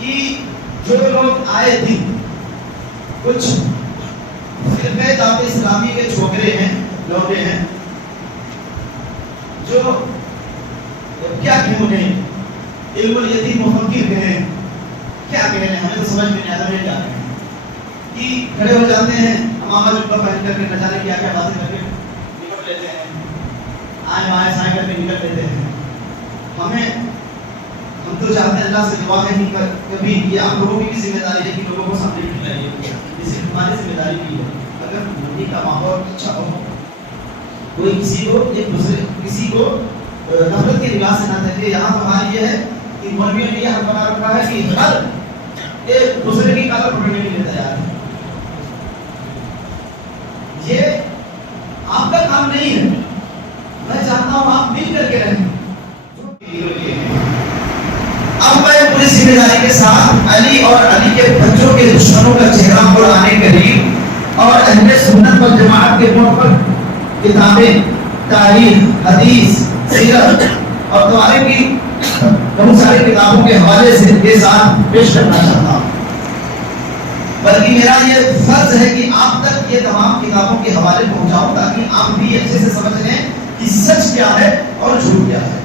کہ جو لوگ آئے دن کچھ فرقہ دعوت اسلامی کے چھوکرے ہیں، لوٹے ہیں، جو کیا کہیں انہیں علم الیتیم مفکر کہیں، کیا کہیں، ہمیں تو سمجھ میں نہیں آتا ہے کیا کہیں، کہ کھڑے ہو جاتے ہیں امامہ جبہ پہن کر کے، نہ جانے کیا کیا باتیں کر کے نکل لیتے ہیں، آئیں بائیں سائیں کر کے نکل لیتے ہیں۔ ہم تو چاہتے ہیں اللہ سے دعا ہے کہ کبھی یہ آپ لوگوں کی بھی ذمہ داری ہے کہ لوگوں کو سمجھنے کی چاہیے، یہ صرف ہماری ذمہ داری کی ہے۔ اگر مندی کا ماحول اچھا ہو، کوئی کسی کو ایک دوسرے کسی کو نفرت کے لباس سے نہ دیکھے، یہاں تو حال یہ ہے کہ مولویوں نے یہ حق بنا رکھا ہے کہ ہر ایک دوسرے کی کالر پکڑنے کے لیے تیار ہے۔ یہ آپ کا کام نہیں ہے، میں چاہتا ہوں آپ مل کر کے رہیں۔ اب میں پوری ذمہ داری کے ساتھ علی اور علی کے بچوں کے دشمنوں کا چہرہ قرآن کریم اور اہل سنت والجماعت کے طور پر کتابیں، تاریخ، حدیث، سیرت اور تاریخ کی بہت ساری کتابوں کے حوالے سے کے ساتھ پیش کرنا چاہتا ہوں، بلکہ میرا یہ فرض ہے کہ آپ تک یہ تمام کتابوں کے حوالے پہنچاؤں تاکہ آپ بھی اچھے سے سمجھ لیں کہ سچ کیا ہے اور جھوٹ کیا ہے۔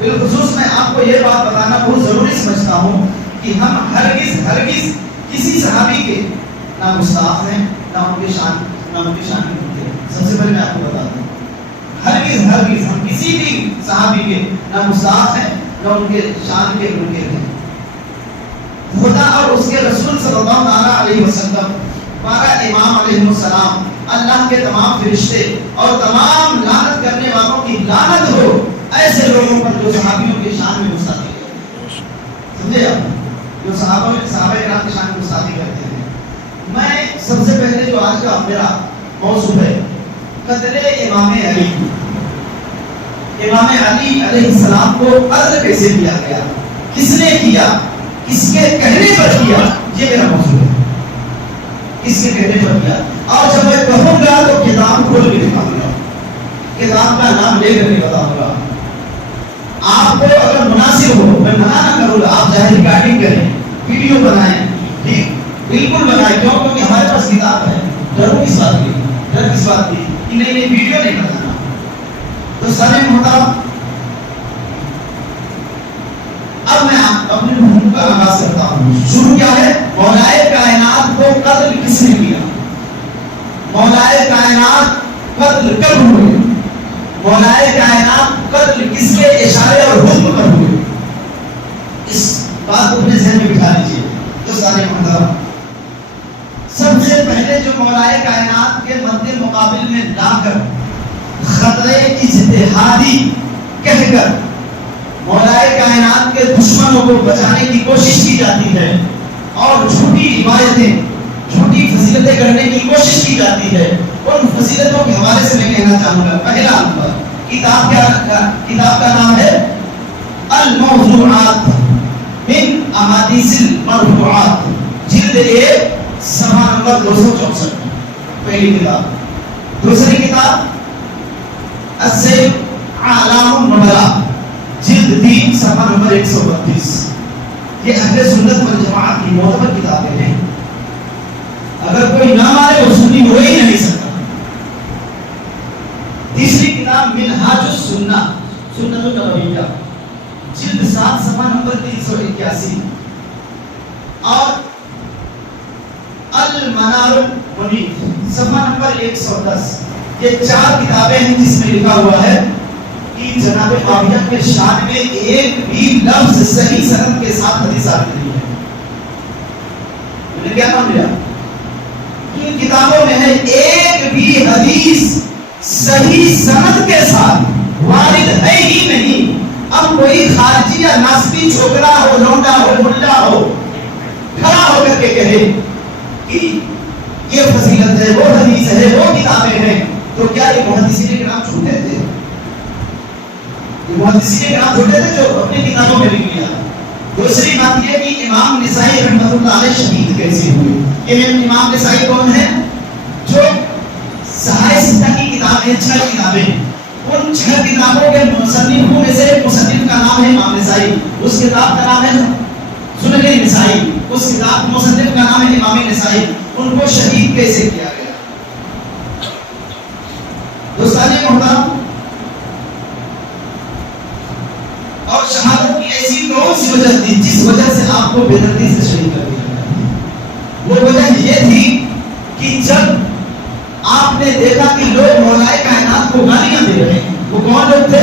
بالخصوص میں آپ کو یہ بات بتانا بہت ضروری سمجھتا ہوں کہ ہم ہرگز کسی صحابی کے نہ گستاخ ہیں، نہ ان کے شان کے منکر ہیں۔ سب سے پہلے میں آپ کو بتا دوں، ہرگز ہم کسی بھی صحابی کے نہ گستاخ ہیں، نہ ان کے شان کے منکر ہیں۔ خدا اور اس کے رسول صلی اللہ علیہ وسلم، 12 امام علیہ السلام، اللہ کے تمام فرشتے اور تمام لعنت کرنے والوں کی لعنت ہو ایسے لوگوں پر جو صحابیوں کے شان میں گستاخی کرتے ہیں۔ سمجھے آپ، جو صحابہ کرام کے شان میں گستاخی کرتے ہیں۔ میں سب سے پہلے جو آج کا میرا موضوع ہے، قتل امام علی۔ امام علی علیہ السلام کو قتل کیسے کیا گیا، کس نے کیا، کس کے کہنے پر کیا، یہ میرا موضوع ہے۔ کس کے کہنے پر کیا، اور جب میں کہوں گا تو کتاب کھول کے دکھاؤں گا، کتاب کا نام لے کر کے بتاؤں گا۔ آپ کو اگر مناسب ہو، میں منع نہ کروں گا، آپ چاہے ریکارڈنگ کریں، ویڈیو بنائیں، ٹھیک بالکل بنائیں، کیونکہ ہمارے پاس کتاب ہے۔ ڈر کس بات کی کہ نہیں ویڈیو نہیں بنانا۔ تو سارے محترم، اب میں اپنے مہم کا آغاز کرتا ہوں۔ شروع کیا ہے؟ مولائے کائنات کو قتل کس نے کیا، مولائے کائنات قتل کب ہوئے، مولائے کائنات قتل کس کے اشارے اور حکم پر ہوئے، اس بات کو اپنے ذہن میں بٹھا لیجیے۔ تو سارے محترم، سب سے پہلے جو مولائے کائنات کے مد مقابل میں لا کر خطرے اجتہادی کہہ کر مولائے کائنات کے دشمنوں کو بچانے کی کوشش کی جاتی ہے اور جھوٹی روایتیں، جھوٹی فضیلتیں کرنے کی کوشش کی جاتی ہے، ان فضیلتوں کے حوالے سے میں کہنا چاہوں گا۔ پہلا نمبر، کتاب کا نام ہے الموضوعات من احادیث المرفوعات، جلد 1، صفحہ نمبر 264، پہلی کتاب۔ دوسری کتاب السیر اعلام النبلاء، جلد 3، صفحہ نمبر 132۔ یہ اہل سنت والجماعت کی معتبر کتابیں ہیں، اگر کوئی نہ مانے وہ سنی ہو ہی نہیں سکتا۔ تیسری کتاب منہاج السنہ، سنت النبویہ، جلد 7، صفحہ نمبر 381، اور المنار المنیف، صفحہ نمبر 110۔ یہ 4 کتابیں ہیں جس میں لکھا ہوا ہے کہ جناب معاویہ کے شان میں ایک بھی لفظ صحیح سند کے ساتھ حدیث ثابت نہیں ہے۔ انہیں کیا نام لیا؟ ان کتابوں میں ہے ایک بھی حدیث صحیح سند کے ساتھ وارد ہے ہی نہیں۔ اب کوئی خارجی یا ناسبی چھوکرا ہو، لونڈا ہو، ملا ہو، کھڑا ہو کر کے کہے کہ یہ فضیلت ہے، وہ حدیث ہے، وہ کتابیں ہیں، تو کیا یہ محدثین کرام جھوٹے تھے؟ یہ محدثین کرام جھوٹے تھے جو اپنی کتابوں میں لکھ لیا؟ دوسری بات یہ کہ امام نسائی رحمۃ اللہ علیہ شہید کیسے ہوئے؟ یہ امام نسائی کون ہے؟ جو صحائف ستہ کی کتابیں، 6 کتابیں، ان 6 کتابوں کے مصنفوں میں سے ایک مصنف کا نام ہے امام نسائی، اس کتاب کا نام ہے سنن نسائی، اس کتاب مصنف کا نام ہے امام نسائی، ان کو شہید کیسے کیا گیا؟ دوستان محترم، اور شہادت کی ایسی کون سی وجہ تھی جس وجہ سے آپ کو بے دردی سے شہید کر دیا گیا؟ وہ وجہ یہ تھی کہ جب آپ نے دیکھا کہ لوگ مولائے کائنات کو گالیاں دے رہے ہیں، وہ کون لوگ تھے؟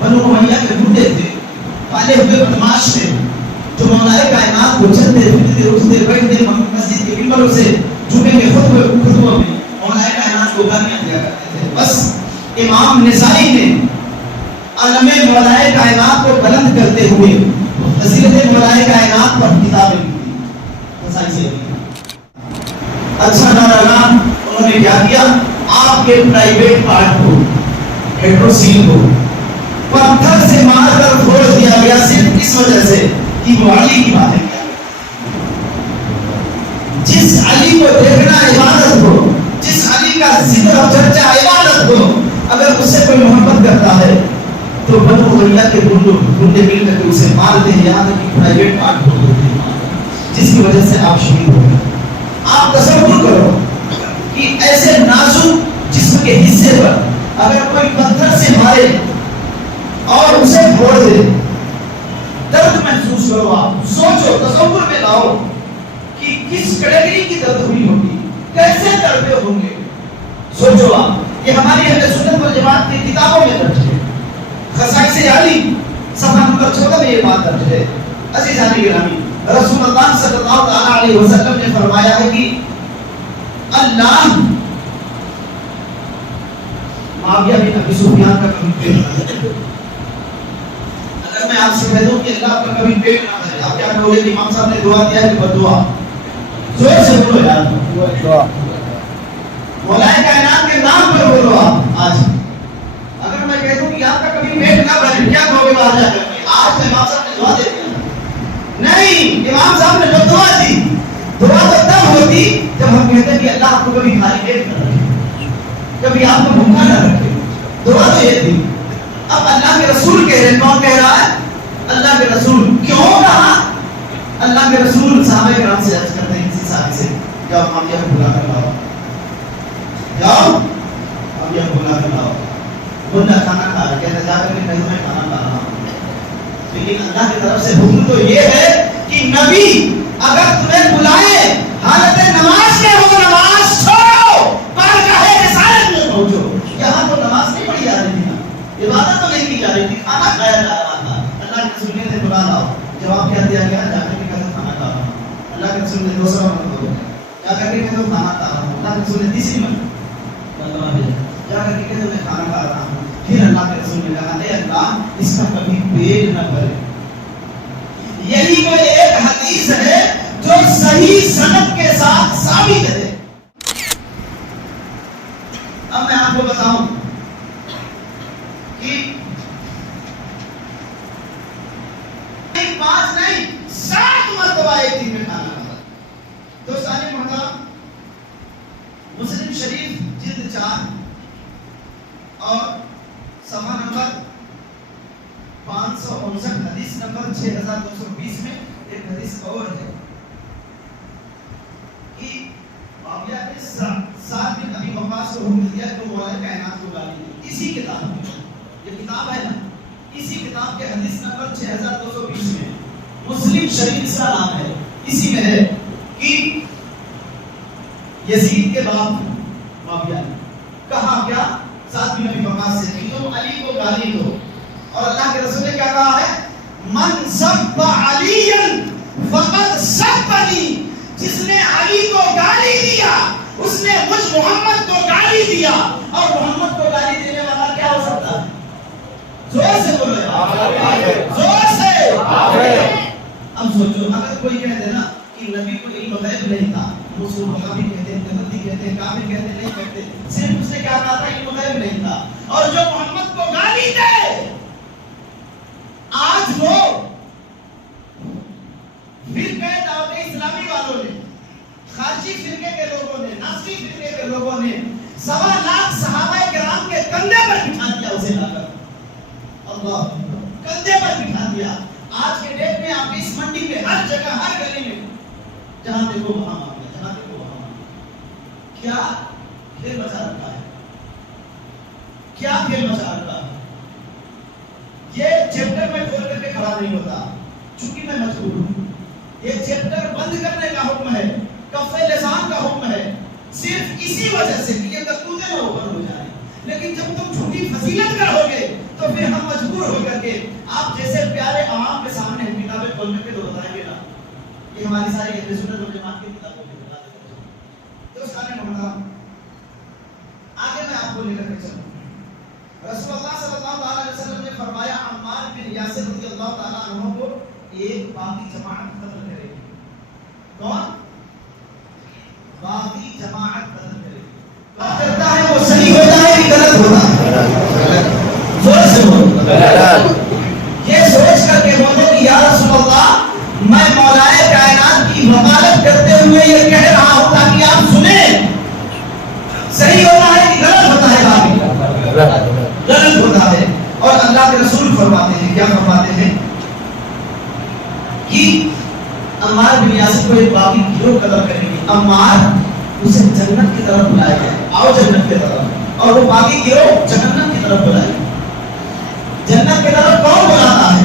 بنو امیہ کے گنڈے تھے، پالے ہوئے بدماش تھے، جو مولائے کائنات کو چلتے پھرتے اٹھتے بیٹھتے مسجد کے ممبروں سے جمعے کے خطبوں میں مولائے کائنات کو گالیاں دیا کرتے تھے۔ بس امام نسائی نے علم مولائے کائنات کو بلند کرتے ہوئے فضیلت مولائے کائنات پر کتابیں لکھی، نسائی سے لکھی۔ اچھا ناراض انہوں نے کیا کیا؟ آپ کے پرائیویٹ پارٹ کو، ہیڈروسیل کو پتھر سے مار کر پھوڑ دیا گیا، صرف اس وجہ سے کہ وہ علی کی باتیں کیا۔ جس علی کو دیکھنا عبادت ہو، جس علی کا ذکر اور چرچا عبادت ہو، اگر اس سے کوئی محبت کرتا ہے تو بنو امیہ کے گنڈے مل کر کے اسے مارتے ہیں، یہاں تک کہ پرائیویٹ پارٹ کو دیتے ہیں، جس کی وجہ سے آپ شہید ہو گئے۔ آپ تصور کرو کہ ایسے نازک جسم کے حصے پر اگر کوئی پتھر سے مارے اور اسے پھوڑ دے، درد محسوس کرو، آپ سوچو، تصور میں لاؤ کہ کس کیٹیگری کی درد ہوئی ہوگی، کیسے تڑپے ہوں گے۔ سوچو آپ، یہ ہماری اہل سنت والجماعت کی کتابوں میں درج ہے، خصائص علی صفحہ نمبر 14 میں یہ بات درج ہے۔ عزیزان گرامی، رسول اللہ صلی اللہ تعالی علیہ وسلم نے فرمایا ہے کہ اللہ معاویہ بن ابی سفیان کا کبھی پیٹ نہ بھرے۔ اگر میں آپ سے کہہ دوں کہ اللہ کا کبھی پیٹ نہ بھرے، آپ کیا کہو گے؟ امام صاحب نے دعا کیا ہے کہ بدعا، زور سے بولو یار، مولائے کائنات کے نام پر بولو آپ۔ آج اگر میں کہہ دوں کہ آپ کا کبھی پیٹ نہ بھرے، کیا کہو گے باہر جا کر؟ آج امام صاحب نے دعا دے دی نہیں، امام صاحب نے جو دعا دی، دعا تو تب ہوتی جب ہم کہتے ہیں کہ اللہ آپ کو کبھی خالی پیٹ نہ رکھے، کبھی آپ کو بھوکا نہ رکھے۔ دعا تو یہ تھی۔ اب اللہ کے رسول کہہ رہے، کون کہہ رہا ہے؟ اللہ کے رسول۔ کیوں کہا؟ اللہ کے رسول صحابہ کرام سے عرض کرتے ہیں کسی صحابی سے، جاؤ معاویہ کو بلا کر لاؤ، جاؤ معاویہ کو بلا کر لاؤ۔ بندہ کھانا کھا رہا ہے، کہتے جا کر کے کہتے میں کھانا کھا رہا ہوں۔ لیکن اللہ کی طرف سے حکم تو یہ ہے کہ نبی اگر تمہیں بلائے حالت نماز میں ہو، نماز چھوڑو، بارگاہ رسالت میں پہنچو۔ یہاں تو نماز نہیں پڑھی جا رہی تھی نا، عبادت تو نہیں کی جا رہی تھی، کھانا کھایا جا رہا تھا۔ اللہ کے رسول نے بلا لاؤ، جواب کیا دیا گیا؟ جا کر کے کہتے کھانا کھا رہا ہوں۔ اللہ کے رسول نے دوسرا مرتبہ بولا، جا کر کے کہتے کھانا کھا رہا ہوں۔ اللہ کے رسول نے تیسری مرتبہ بھیجا، جا کر کے کہتے میں کھانا کھا رہا ہوں۔ پھر اللہ کے رسول نے کہا، اے اللہ اس کا کبھی پیٹ نہ بھرے۔ یہی وہ ایک حدیث ہے جو صحیح سند کے ساتھ ثابت ہے۔ اب میں آپ کو بتاؤں کہ 5 نہیں 7 مرتبہ ایک دن میں کھانا کھاتا۔ دوستان محترم، مسلم شریف جلد 4 اور صفحہ نمبر 559 حدیث نمبر 6220 میں ایک حدیث اور ہے کہ معاویہ نے سعد بن ابی وقاص کو حکم دیا کہ وہ مولائے کائنات کو گالی دی۔ اسی کتاب میں، یہ کتاب ہے نا، اسی کتاب کے حدیث نمبر 6220 میں مسلم شریف کا نام ہے، اسی میں ہے کہ یزید کے باپ معاویہ نے کہا کیا سعد بن ابی وقاص سے کہ تم علی کو گالی دو، اور اللہ کے رسول نے کیا کہا ہے؟ من سب علیًا فقد سبنی، جس نے علی کو گالی دیا اس نے مجھ محمد کو گالی دیا، اور محمد کو گالی دینے والا کیا ہو سکتا ہے؟ زور سے بولو یار، زور سے۔ اب سوچو اگر کوئی کہہ دے نا کہ نبی کو علم غیب نہیں تھا، مسلم وہابی کہتے ہیں، تبدی کہتے ہیں، کافر کہتے ہیں، نہیں کہتے، صرف اس نے کیا کہا تھا؟ علم غیب نہیں تھا، اور جو محمد کو گالی دے آج وہ فرقہ دعوت اسلامی والوں نے، خارجی فرقے کے لوگوں نے، ناصری فرقے کے لوگوں نے 1.25 لاکھ صحابہ کرام کے کندھے پر بٹھا دیا، اسے لا کر اللہ کندھے پر بٹھا دیا۔ آج کے ڈیٹ میں آپ آپ اس منڈی میں ہر جگہ ہر گلی میں جہاں دیکھو وہاں معاملہ، جہاں دیکھو وہاں معاملہ. کیا کھیل مچا رکھا ہے، کیا کھیل مچا رکھا ہے. یہ چیپٹر میں کھول کر کے کھڑا نہیں ہوتا چونکہ میں مجبور ہوں. یہ چیپٹر بند کرنے کا حکم ہے، کف لسان کا حکم ہے، صرف اسی وجہ سے کہ یہ کرتوتیں نہ اوپر ہو جائیں. لیکن جب تم جھوٹی فضیلت کرو گے تو پھر ہم مجبور ہو کر کے آپ جیسے پیارے عوام کے سامنے ہم کتابیں کھول کر کے تو بتائیں گے نا یہ ہماری ساری اہل سنت والجماعت کی کتابوں کی بتا دیتے ہیں. تو اس کھانے محترم آگے میں آپ کو لے کر کے چلوں. رسول اللہ صلی اللہ علیہ وسلم نے فرمایا عمار بن یاسر رضی اللہ تعالیٰ عنہ کو ایک باقی جماعت قتل کرے گی. کون؟ باقی جماعت قتل کرے گی. بات کرتا ہے وہ صحیح ہوتا ہے کہ غلط ہوتا ہے؟ زور سے بولو. یہ سوچ کر کے بولو کہ یا رسول اللہ میں مولائے کائنات کی وکالت کرتے ہوئے یہ کہہ رہا ہوں تاکہ آپ سنیں صحیح ہوتا ہے کہ غلط ہوتا ہے؟ باقی غلط ہوتا ہے. اور اللہ کے رسول فرماتے ہیں، کیا فرماتے ہیں کہ عمار بن یاسر کو ایک باقی گروہ قتل کریں گے. عمار اسے جنت کی طرف بلائے گا، آؤ جنت کی طرف، اور وہ باقی گروہ جہنم کی طرف بلائے گا. جنت کی طرف کون بلاتا ہے؟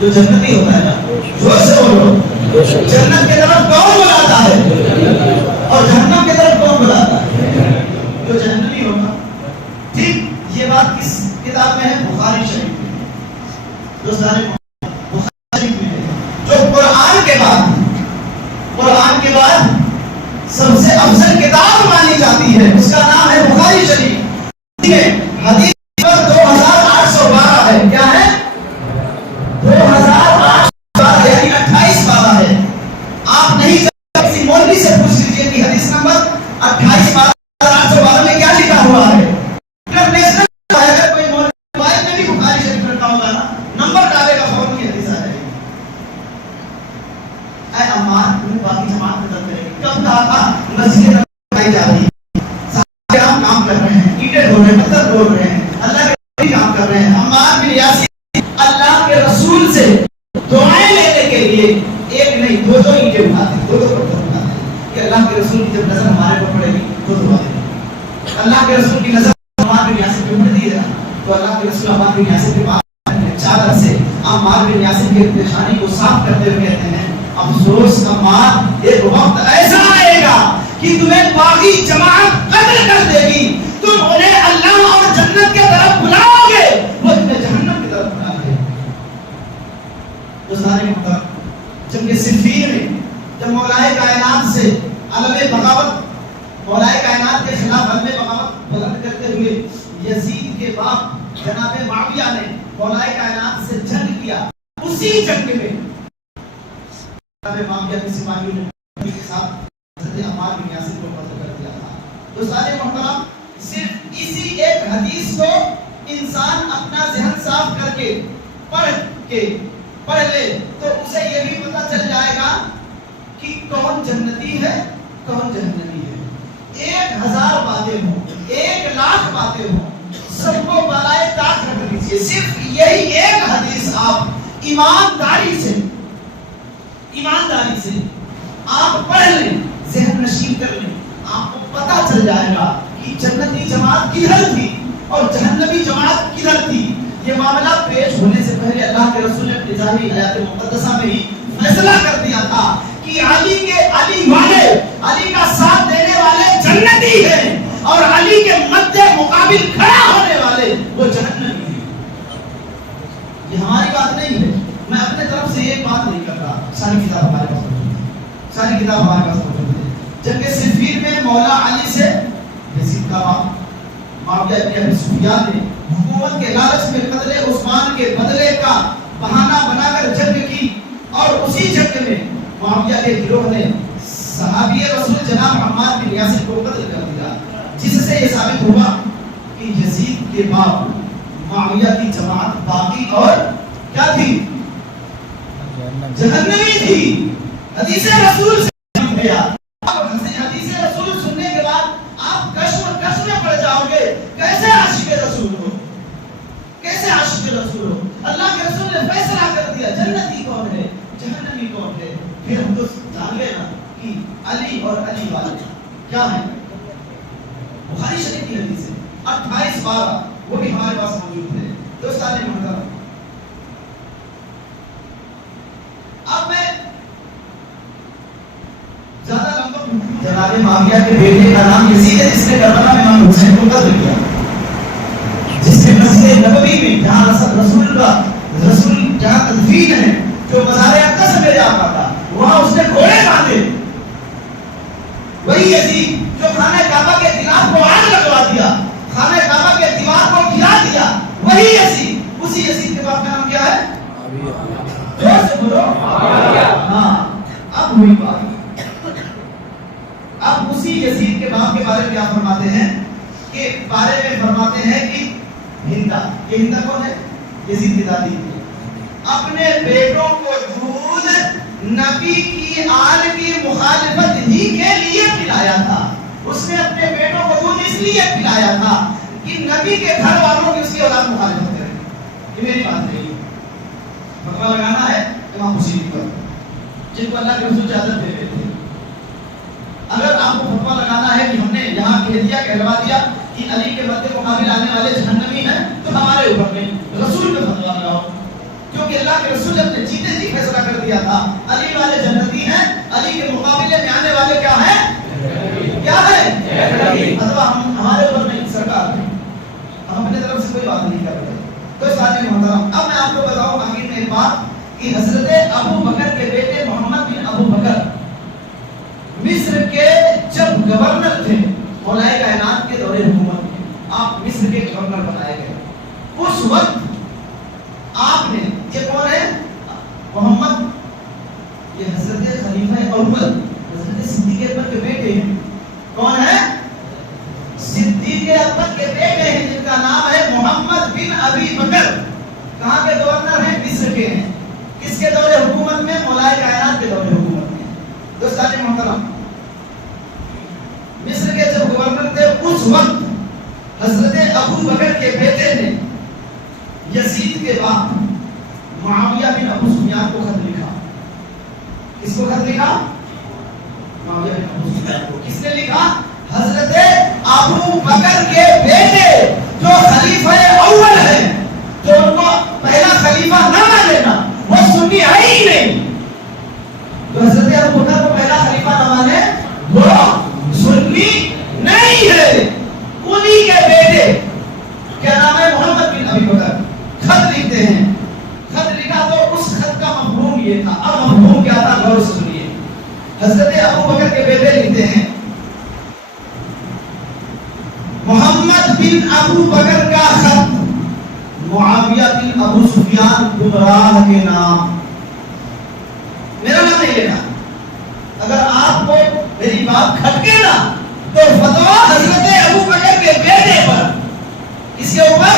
جو جنتی ہوتا ہے نا. زور سے بولو. جنت کی طرف کون بلاتا ہے اور جہنم کی طرف کون بلاتا ہے؟ جو جہنمی ہوگا. ٹھیک یہ بات کس کتاب میں ہے؟ بخاری شریف میں. دوستان بخاری شریف میں جو قرآن کے بعد سب سے افضل کتاب مانی جاتی ہے اس کا نام ہے بخاری شریف. حدیث نمبر 2812 ہے. کیا ہے؟ 2812 یعنی 28 پارہ ہے. آپ نہیں جانتے کسی مولوی سے پوچھ لیجیے کہ حدیث نمبر 2812 میں کیا لکھا ہوا ہے. اگر کوئی مولوی موبائل میں بھی بخاری شریف رکھا ہوگا نا نمبر ڈالے گا فوراً کی حدیث آ جائے گی. اے عمار تمہیں باقی جماعت قتل کرے گی. کب کہا تھا؟ مسجد بنائی جا رہی ہے، صحابہ کام کر رہے ہیں، اینٹیں ڈھو رہے ہیں، پتھر ڈھو رہے ہیں، اللہ کے کام کر رہے ہیں. عمار بن یاسر اللہ کے رسول سے دعائیں لینے کے لیے ایک نہیں دو اینٹیں اٹھاتے ہیں، دو پتھر اٹھاتے ہیں کہ اللہ کے رسول کی جب نظر ہمارے پر پڑے گی تو دعا دیں. اللہ کے رسول کی نظر عمار بن یاسر پہ پڑ دی ہے تو اللہ کے رسول عمار بن یاسر کے پاس چادر سے عمار بن یاسر کی پریشانی کو صاف کرتے ہوئے کہتے ہیں افسوس عمار ایک وقت ایسا آئے گا کہ تمہیں باقی جماعت قتل کر دے گی، تم انہیں اللہ اور جنت کے طرف بلاؤ گے، وہ تمہیں جہنم کی طرف بلائیں گے. دوستان محترم جنگ صفین میں جب مولائے کائنات سے علم بغاوت، مولائے کائنات کے خلاف علم بغاوت بلند کرتے ہوئے یزید کے باپ جناب معاویہ نے مولائے کائنات سے جنگ کیا، اسی جنگ میں جناب معاویہ کے سپاہیوں نے کے ساتھ حضرت عمار بن یاسر کو قتل کر دیا تھا. دوستان محترم صرف اسی ایک حدیث کو انسان اپنا ذہن صاف کر کے پڑھ لے تو اسے یہ بھی پتہ چل جائے گا کہ کون جنتی ہے کون جہنمی ہے. 1000 باتیں ہوں، 1,00,000 باتیں ہوں، سب کو بالائے طاق رکھ لیجیے. صرف یہی ایک حدیث آپ ایمانداری سے آپ پڑھ لیں، ذہن نشین کر لیں، آپ کو پتہ چل جائے گا کہ جنتی جماعت کدھر تھی اور جہنمی جماعت کدھر تھی. یہ معاملہ پیش ہونے سے پہلے اللہ کے رسول نے اپنی ظاہری حیات مقدسہ میں ہی فیصلہ کر دیا تھا کہ علی کا ساتھ دینے والے جنتی ہیں اور علی کے مد مقابل کھڑا ہونے والے وہ جہنمی ہیں. یہ ہماری بات نہیں ہے، میں اپنے طرف سے ایک بات نہیں کرتا. ساری کتاب ہمارے پاس موجود ہے. جنگ صفین میں مولا علی سے یزید کا باپ معاویہ بن ابی سفیان نے حکومت کے لالچ میں قتل عثمان کے بدلے کا بہانہ بنا کر جنگ کی، اور اسی جنگ میں معاویہ کے گروہ نے صحابی رسول جناب عمار بن یاسر کو قتل کر دیا، جس سے یہ ثابت ہوا کہ یزید کے باپ معاویہ کی جماعت باقی اور کیا تھی؟ جہنمی تھی. حدیث رسول سے حدیث رسول سننے کے بعد آپ کشم میں پڑ جاؤ گے. کیسے عاشق رسول ہو، کیسے عاشق رسول ہو؟ اللہ کے رسول نے فیصلہ کر دیا جنتی کون پھر ہم تو جان گئے نا کہ علی اور علی والے کیا ہیں. بخاری شریف کی حدیث ہے 28 بار وہ بھی ہمارے پاس موجود ہے. دوستان محترم اب میں زیادہ لمبا جناب معاویہ کے بیٹے کا نام یزید ہے جس نے کربلا میں امام حسین کو قتل کیا, جس نے مسجد نبوی میں جہاں رسول جہاں تدفین ہے جو مزار اقدس سے میرے آقا تھا وہاں اس نے گھوڑے باندھے. وہی یزید جو خانہ کعبہ کے خلاف کو آگ لگوا دیا, خانہ کعبہ کے دیوار کو گرا دیا, وہی یزید, اسی یزید کے باپ کا نام کیا ہے؟ زور سے بولو. ہاں اب ہوئی بات. اب اسی یزید کے باپ کے بارے میں کیا فرماتے ہیں کہ بارے میں فرماتے ہیں کہ ہندا, یہ ہندا کون ہے؟ یزید کی دادی. اپنے بیٹوں کو دودھ نبی کی آل کی مخالفت ہی کے لیے پلایا تھا. اس نے اپنے بیٹوں کو دودھ اس لیے پلایا تھا کہ نبی کے گھر والوں کی اس کی اولاد مخالفت کرے. یہ میری بات نہیں ہے. فتویٰ لگانا ہے امام حسین پر جن کو اللہ کے رسول اجازت دے دیتے. اگر آپ کو فتویٰ لگانا ہے کہ ہم نے یہاں کہہ دیا کہلوا دیا کہ علی کے مد مقابل آنے والے جہنمی ہیں تو ہمارے اوپر نہیں, رسول پہ فتویٰ لگاؤ. کیونکہ اللہ کے رسول نے جیتے جی فیصلہ کر دیا تھا علی والے جنتی ہیں, علی کے مقابلے میں آنے والے کیا ہیں؟ کیا ہے؟ اتوا ہم ہمارے اوپر نہیں, سرکار ہے, ہم اپنے طرف سے کوئی بات نہیں کر رہے. تو ساتھی محترم اب میں آپ کو بتاؤں آخر میں ایک بات کہ حضرت ابو بکر کے بیٹے محمد بن ابو بکر مصر کے جب گورنر تھے مولائے کائنات کے دور حکومت میں, آپ مصر کے گورنر بنائے گئے. اس وقت آپ نے, یہ کون ہے؟ محمد, یہ حضرت خلیفہ اول حضرت صدیق اکبر کے بیٹے ہیں. کون ہے؟ صدیق اکبر کے بیٹے ہیں جن کا نام ہے محمد بن ابی بکر. کہاں کے گورنر ہیں؟ مصر کے ہیں. کس کے دور حکومت میں؟ مولائے کائنات کے دور حکومت میں. دوستان محترم مصر کے جب گورنر تھے اس وقت حضرت ابو بکر کے بیٹے نے یزید کے بعد معاویہ بن ابو سفیان کو خط لکھا. کس کو خط لکھا؟ معاویہ بن ابو سفیان کو. کس نے لکھا؟ حضرت ابو بکر کے بیٹے جو خلیفہ اول ہیں, جو ان کو پہلا خلیفہ نہ مانے, وہ سنی ہے ہی نہیں. تو حضرت ابو بکر کو پہلا خلیفہ نہ مانے وہ سنی نہیں ہے. انہی کے بیٹے کیا نام ہے؟ محمد بن ابی بکر خط لکھتے ہیں. خط لکھا تو اس خط کا مفہوم یہ تھا. اب مفہوم کیا تھا غور سے سنیے. حضرت ابو بکر کے بیٹے لکھتے ہیں محمد بن ابو بکر کا خط معاویہ بن ابو سفیان گمراہ کے نام. میرا نام نہیں لینا. اگر آپ کو میری بات کھٹکے نا تو فتویٰ حضرت ابو بکر کے بیٹے پر, اس کے اوپر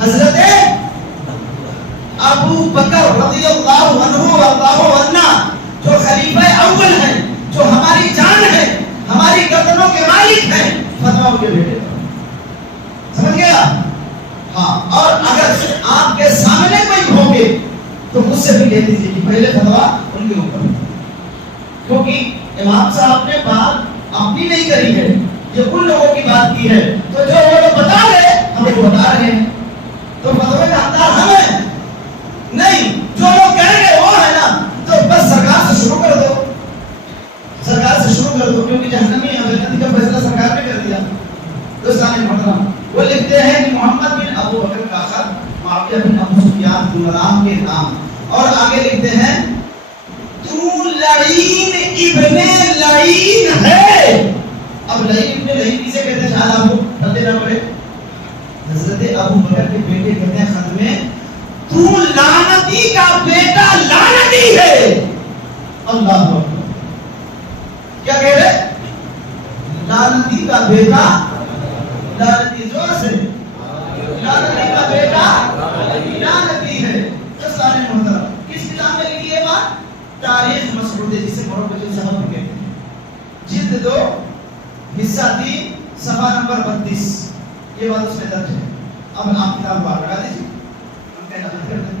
حضرت ابو بکر رضی اللہ عنہ واللہ عنہ جو خلیفہ اول ہیں, جو ہماری جان ہے, ہماری گردنوں کے مالک ہیں, فتویٰ کے بیٹے پر. سمجھ گیا؟ ہاں. اور اگر آپ کے سامنے کوئی ہوں گے تو مجھ سے بھی کہہ دیجیے کہ پہلے فتویٰ ان کے اوپر, کیونکہ امام صاحب نے بات اپنی نہیں کری ہے, یہ ان لوگوں کی بات کی ہے. تو جو وہ لوگ بتا رہے ہم کو بتا رہے ہیں, تو فتوے کا حقدار ہم ہیں نہیں. جو لوگ کہیں گے وہ ہے نا, تو بس سرکار سے شروع کر دو, سرکار سے شروع کر دو, کیونکہ جہنمی ہے جنتی کا فیصلہ سرکار نے کر دیا. دوستان محترم وہ لکھتے ہیں کہ محمد بن ابو بکر کا خط معاویہ بن ابو سفیان گمراہ کے نام. اور آگے لکھتے ہیں تو لعین ابن لعین ہے. اب لعین ابن لعین کسے کہتے ہیں؟ شاید آپ کو پتہ نہ پڑے. حضرت ابو بکر کے بیٹے کہتے ہیں خط میں تو لعنتی کا بیٹا لعنتی ہے. اللہ اکبر. کیا کہہ رہے؟ لعنتی کا بیٹا لعنتی. زور سے لعنتی کا بیٹا لعنتی ہے. دوستان محترم کس کتاب میں لکھی ہے بات؟ تاریخ مسعودہ, جسے مربع صاحب کہتے ہیں, جلد 2 حصہ 3 صفحہ نمبر 32. یہ بات اس میں درج ہے. اب آپ کتاب باہر لگا دیجیے, ہم کہنا کر دیں.